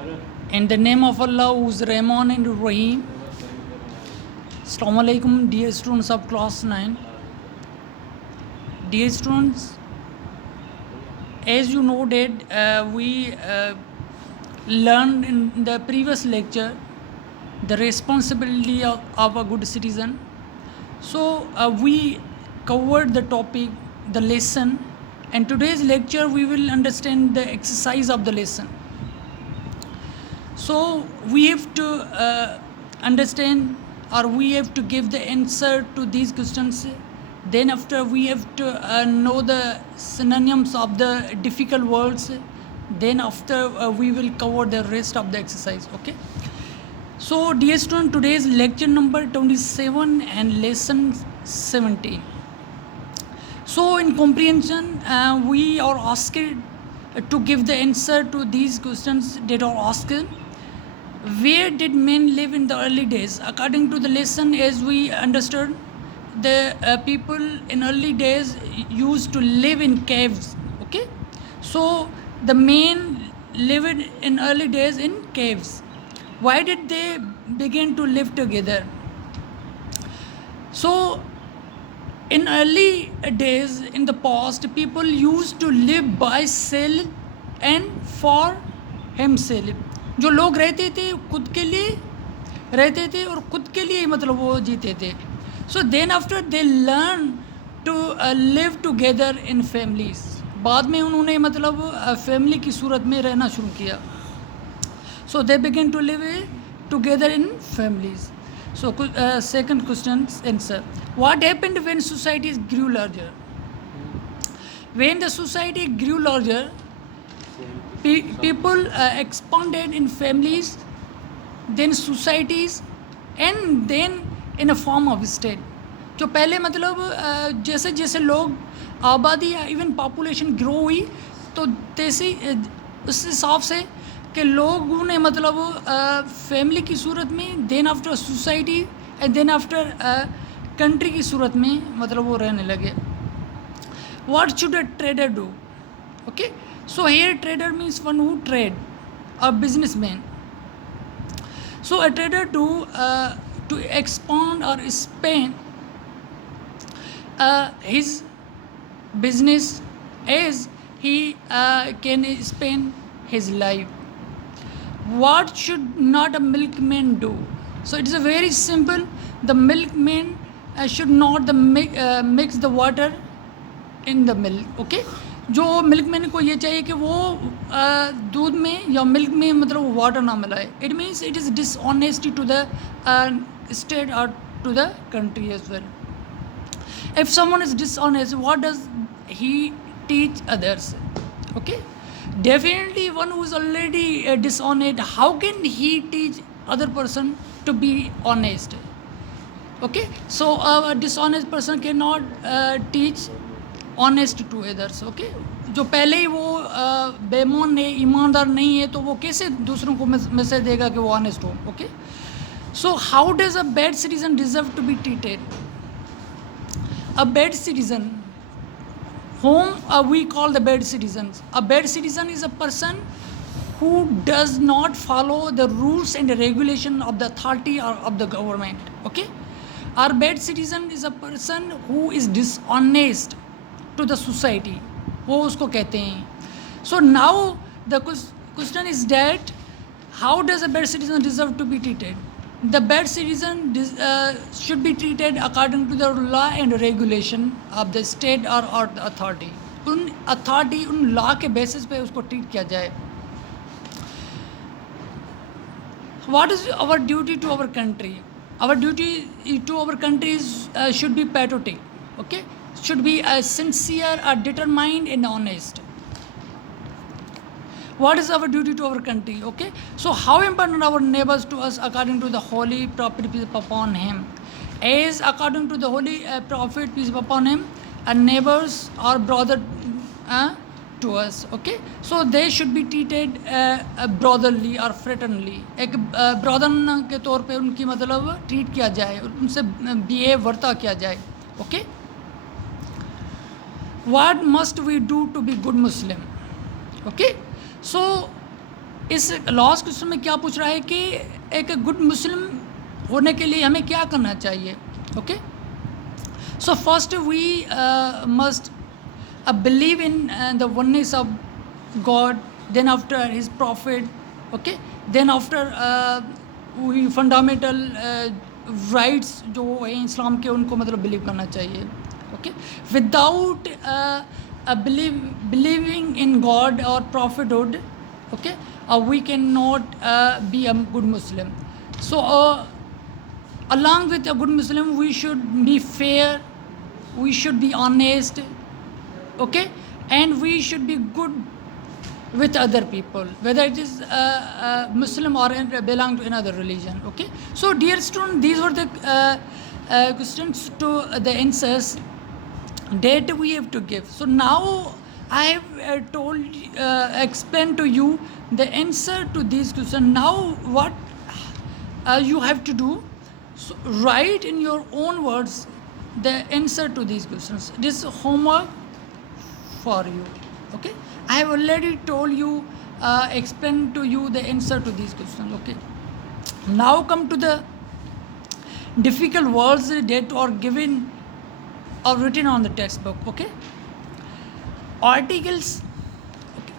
In the name of Allah, who's Rahman and Rahim. Assalamu alaikum, dear students of class 9. Dear students, as you know that we learned in the previous lecture the responsibility of a good citizen. So we covered the topic, the lesson, and today's lecture we will understand the exercise of the lesson. So we have to understand, or we have to give the answer to these questions. Then after we have to know the synonyms of the difficult words. Then after we will cover the rest of the exercise. Okay. So dear student, today's lecture number 27 and lesson 17. So in comprehension, we are asked to give the answer to these questions that are asked. Where did men live in the early days? According to the lesson, as we understood, the people in early days used to live in caves. Okay, so the men lived in early days in caves. Why did they begin to live together? So in early days, in the past, people used to live by self and for himself. जो लोग रहते थे खुद के लिए रहते थे और खुद के लिए मतलब वो जीते थे. So then after they learn to live together in families. बाद में उन्होंने मतलब फैमिली की सूरत में रहना शुरू किया. So they begin to live together in families. So second question answer, what happened when societies grew larger? When the society grew larger, people expanded in families, then societies, and then in a form of state. जो पहले मतलब जैसे जैसे लोग आबादी या even population grow हुई तो तैसे उस हिसाब से कि लोगों ने मतलब फैमिली की सूरत में, then after society and then after country की सूरत में मतलब वो रहने लगे. What should a trader do? Okay, so here trader means one who trade, a businessman. So a trader to expand or expand his business as he can spend his life. What should not a milkman do? So it is a very simple. The milkman should not mix the water in the milk. Okay, जो मिल्कमैन को ये चाहिए कि वो दूध में या मिल्क में मतलब वाटर ना मिलाए. It means it is dishonesty to the state और to the country as well. If someone is dishonest, what does he teach others? Okay, definitely one who is already dishonest, how can he teach other person to be honest? Okay, so a dishonest person can not teach honest to others. Okay, जो पहले ही वो बेईमान है, ईमानदार नहीं है, तो वो कैसे दूसरों को मैसेज देगा कि वो ऑनेस्ट हो? Okay, so how does a bad citizen deserve to be treated? A bad citizen, whom we call the bad citizens. A bad citizen is a person who does not follow the rules and the regulation of the authority or of the government. Okay, our bad citizen is a person who is dishonest to the society, वो उसको कहते हैं. So now the question is that how does a bad citizen deserve to be treated? The bad citizen should be treated according to the law and regulation of the state or the authority. उन law के basis पे उसको treat किया जाए. What is our duty to our country? Our duty to our country should be patriotic. Okay, should be sincere, determined and honest. What is our duty to our country? Okay, so how important our neighbors to us according to the holy prophet peace upon him? As according to the holy prophet peace upon him, our neighbors are brother to us. Okay, so they should be treated brotherly or fraternally. एक brother के तौर पे उनकी मतलब treat किया जाए, उनसे behave वर्ता किया जाए. Okay, what must we do to be good Muslim? Okay, so इस लास्ट क्वेश्चन में क्या पूछ रहा है कि एक गुड मुस्लिम होने के लिए हमें क्या करना चाहिए. Okay, so first we must believe in the oneness of God, then after his prophet, okay, then after we fundamental rights जो है इस्लाम के उनको मतलब बिलीव करना चाहिए. Okay, without believing in God or prophethood, okay, we cannot be a good Muslim. So along with a good Muslim, we should be fair, we should be honest, okay, and we should be good with other people, whether it is Muslim or belong to another religion. Okay, so dear student, these were the questions to the answers that we have to give. So now I have explained to you the answer to these questions. Now what you have to do, so write in your own words the answer to these questions. This homework for you. Okay, I have already told you, explained to you the answer to these questions. Okay, now come to the difficult words that are given or written on the textbook. Okay, articles. Okay,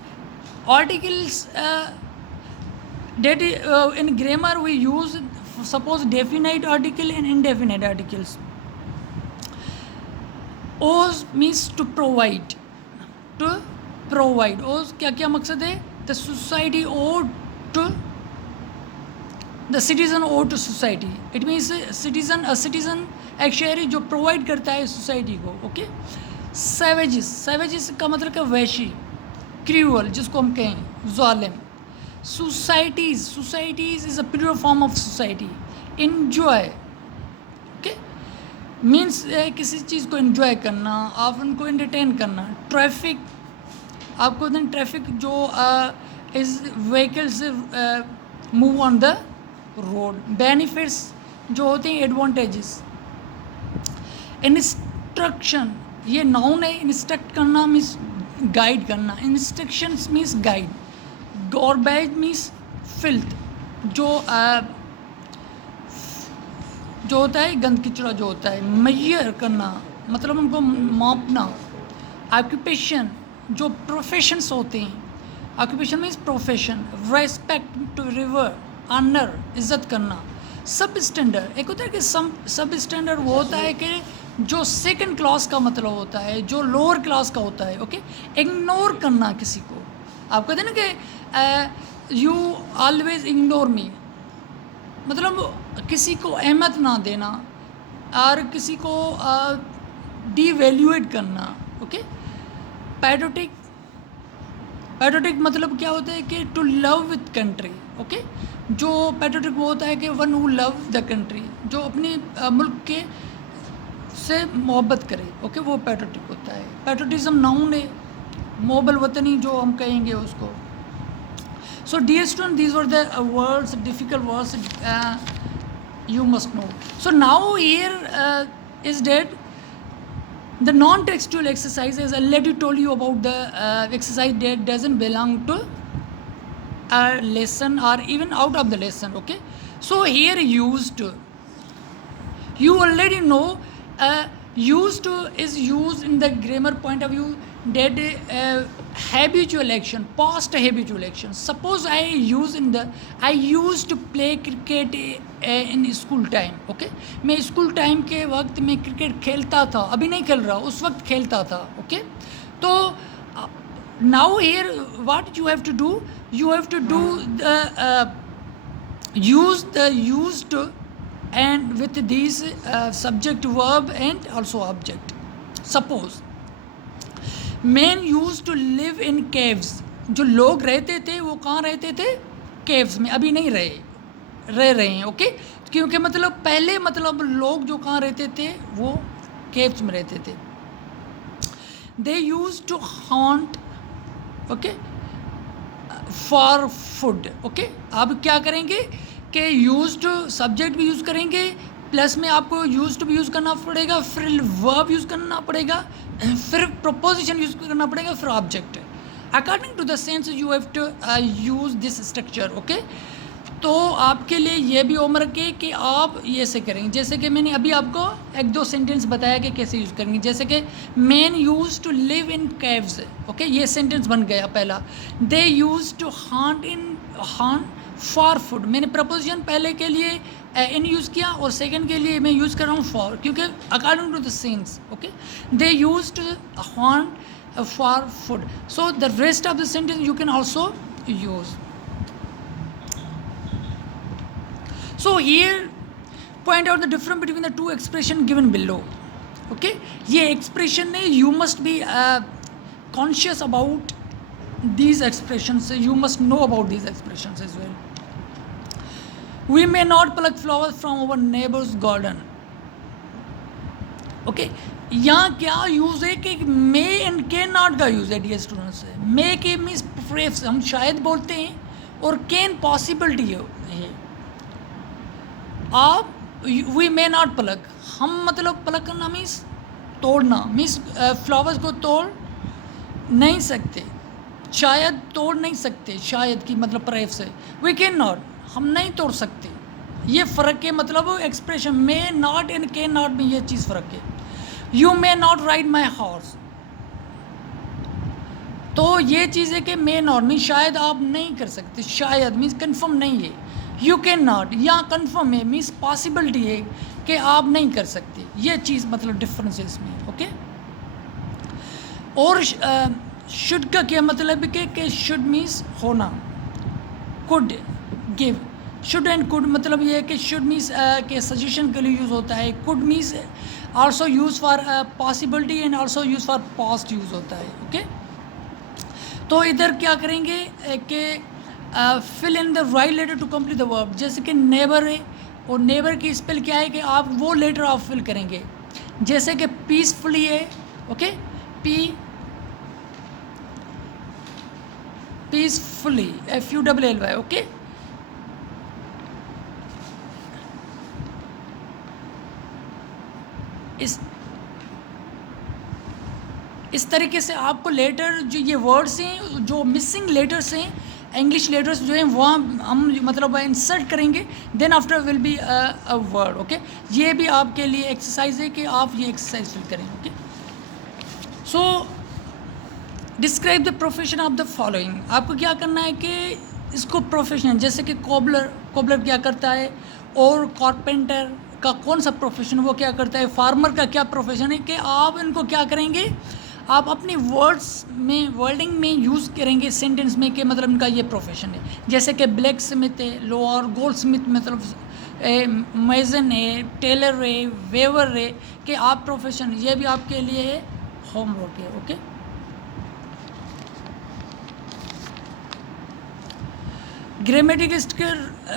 articles that in grammar we use, suppose definite article and indefinite articles. O's means to provide. To provide. O's क्या क्या मकसद है? The society ought to, the citizen ought to society. It means a citizen एक शहरी जो प्रोवाइड करता है सोसाइटी को. ओके, savages का मतलब क्या? वैशी, क्रूअल जिसको हम कहें ज़ालिम. societies is a plural form of society. enjoy, okay, means किसी चीज़ को एंजॉय करना, आप उनको एंटरटेन करना. ट्रैफिक, आपको दिन ट्रैफिक जो इस vehicles move on the road. Benefits जो होते हैं एडवांटेजेस. इंस्ट्रक्शन, ये नाउन है. इंस्ट्रक्ट करना मीन्स गाइड करना. Instructions means guide. Garbage means filth, जो होता है गंद कचरा जो होता है. मेजर करना मतलब उनको मापना. ऑक्यूपेशन, जो प्रोफेशंस होते हैं. Occupation means profession. Respect to river, honour, इज्जत करना. सब स्टैंडर्ड, एक होता है कि सब स्टैंडर्ड वो होता है कि जो सेकंड क्लास का मतलब होता है, जो लोअर क्लास का होता है. ओके, इग्नोर करना किसी को. आप कहते हैं ना कि यू ऑलवेज इग्नोर मी, मतलब किसी को अहमियत ना देना और किसी को डिवैल्यूएट करना. ओके, पैट्रियोटिक मतलब क्या होता है कि to love with country. Okay, जो पैट्रियोटिक वो होता है कि one who love the country, जो अपने मुल्क के से मोहब्बत करे. ओके, वो पैट्रियोटिक होता है. पैट्रियोटिज्म नाउन है, मोहब्बत वतनी जो हम कहेंगे उसको. So dear student, these were the words, difficult words you must know. So now here is that the non-textual exercises. I already told you about the exercise that doesn't belong to a lesson or even out of the lesson. Okay, so here used to, you already know used to is used in the grammar point of view that habitual action, past habitual action. Suppose I used to play cricket in school time. Okay, मैं school time के वक्त में क्रिकेट खेलता था. अभी नहीं खेल रहा, उस वक्त खेलता था. ओके, तो now here what you have to do, you have to do the use the used to and with these subject, verb and also object. Suppose men used to live in caves. जो लोग रहते थे वो कहाँ रहते थे? caves में. अभी नहीं रह रहे हैं. ओके, क्योंकि मतलब पहले मतलब लोग जो कहाँ रहते थे वो caves में रहते थे. they used to hunt, okay, for food. Okay, अब क्या करेंगे कि यूज्ड सब्जेक्ट भी यूज़ करेंगे, प्लस में आपको यूज्ड भी यूज़ करना पड़ेगा, फिर वर्ब यूज़ करना पड़ेगा, फिर प्रोपोजिशन यूज़ करना पड़ेगा, फिर object. According to the sense you have to use this structure, okay. तो आपके लिए ये भी होमवर्क है कि आप ये से करेंगे, जैसे कि मैंने अभी आपको एक दो सेंटेंस बताया कि कैसे यूज़ करेंगे, जैसे कि man use to live in caves, okay, ये सेंटेंस बन गया पहला। They use to hunt for food, मैंने प्रपोजिशन पहले के लिए इन यूज़ किया और सेकंड के लिए मैं यूज़ कर रहा हूँ फॉर, क्योंकि according to the sense, okay. They use to hunt for food, so the rest of the sentence you can also use. So here point out the difference between the two expression given below. Okay, ये expression है, you must be conscious about these expressions. You must know about these expressions as well. We may not pluck flowers from our neighbor's garden. Okay, यहाँ क्या यूज़ है कि मे and can not का यूज़ है dear students. मे के मीन्स प्रेफ्स हम शायद बोलते हैं, और कैन पॉसिबिलिटी है। आप वी मे नॉट प्लक, हम मतलब प्लक करना मीन्स तोड़ना, मीन्स फ्लावर्स को तोड़ नहीं सकते, शायद तोड़ नहीं सकते, शायद की मतलब प्रेफ से। वी कैन नॉट, हम नहीं तोड़ सकते, ये फ़र्क है, मतलब expression may not and can not में ये चीज़ फ़र्क है। यू मे नॉट राइड माई हॉर्स, तो ये चीज़ है कि मे नॉट मीन्स शायद आप नहीं कर सकते, शायद मीन्स कन्फर्म नहीं है। यू कैन नॉट या कन्फर्म है मीन्स पॉसिबिलिटी है कि आप नहीं कर सकते, ये चीज़ मतलब डिफरेंस है इसमें, ओके। और शुड का क्या मतलब है कि शुड मीन्स होना, could give, should and could मतलब ये है कि शुड मीन्स के सजेशन के लिए यूज़ होता है, could means also use for possibility and also use for past use होता है, ओके। तो इधर क्या करेंगे कि fill in the right letter to complete the verb, जैसे कि नेबर है, और नेबर की स्पेल क्या है कि आप वो लेटर आप फिल करेंगे, जैसे कि पीसफुली है, ओके, पीसफुली FULLY, ओके। इस तरीके से आपको लेटर जो ये वर्ड्स हैं, जो मिसिंग लेटर्स हैं, इंग्लिश लेटर्स जो हैं वो हम मतलब इंसर्ट करेंगे, then after will be a word, okay. ये भी आपके लिए एक्सरसाइज है कि आप ये एक्सरसाइज फिल करें, okay. So describe the profession of the following, आपको क्या करना है कि इसको प्रोफेशन, जैसे कि कोबलर क्या करता है, और कारपेंटर का कौन सा प्रोफेशन वो क्या करता है, फार्मर का क्या प्रोफेशन है, कि आप इनको क्या करेंगे, आप अपनी वर्ड्स में वर्डिंग में यूज़ करेंगे सेंटेंस में, कि मतलब इनका ये प्रोफेशन है, जैसे कि ब्लैक स्मिथ है, लोअर गोल्ड स्मिथ मतलब मेजन है, टेलर है, वेवर है, कि आप प्रोफेशन, ये भी आपके लिए है होमवर्क है, ओके। ग्रामेटिकलिस्ट के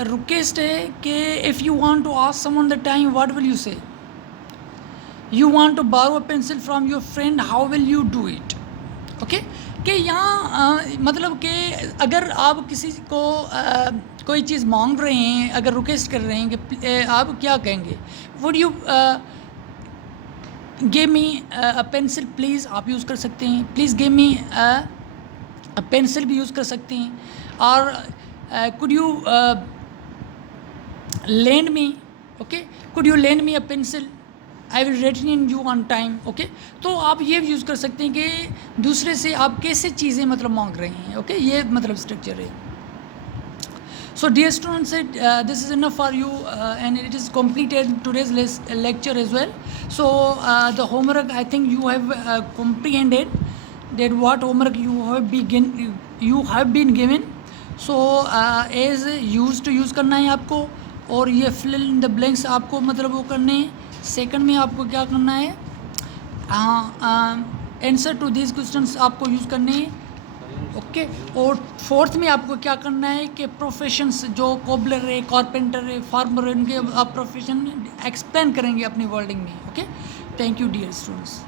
रिक्वेस्ट है कि if you want to ask someone the time what will you say, you want to borrow a pencil from your friend how will you do it, okay. कि यहाँ मतलब कि अगर आप किसी को कोई चीज़ मांग रहे हैं, अगर रिक्वेस्ट कर रहे हैं कि आप क्या कहेंगे, would you give me a pencil please, आप यूज़ कर सकते हैं, please give me a pencil भी यूज़ कर सकते हैं, और could you lend me, okay, could you lend me a pencil, I will return you on time, okay। तो आप ये भी यूज़ कर सकते हैं कि दूसरे से आप कैसे चीज़ें मतलब मांग रहे हैं, ओके, ये मतलब स्ट्रक्चर है। So dear students, this is enough for you and it is completed today's lecture as well. So the homework, I think you have comprehended that what homework you have been given. So as use to use करना है आपको, और ये fill in the blanks आपको मतलब वो करने हैं। सेकंड में आपको क्या करना है, आंसर टू दिस क्वेश्चंस आपको यूज़ करने हैं, ओके। और फोर्थ में आपको क्या करना है कि प्रोफेशंस जो कोबलर है, कारपेंटर है, फार्मर है, उनके आप प्रोफेशन एक्सप्लेन करेंगे अपनी वर्डिंग में, okay. Thank you dear students.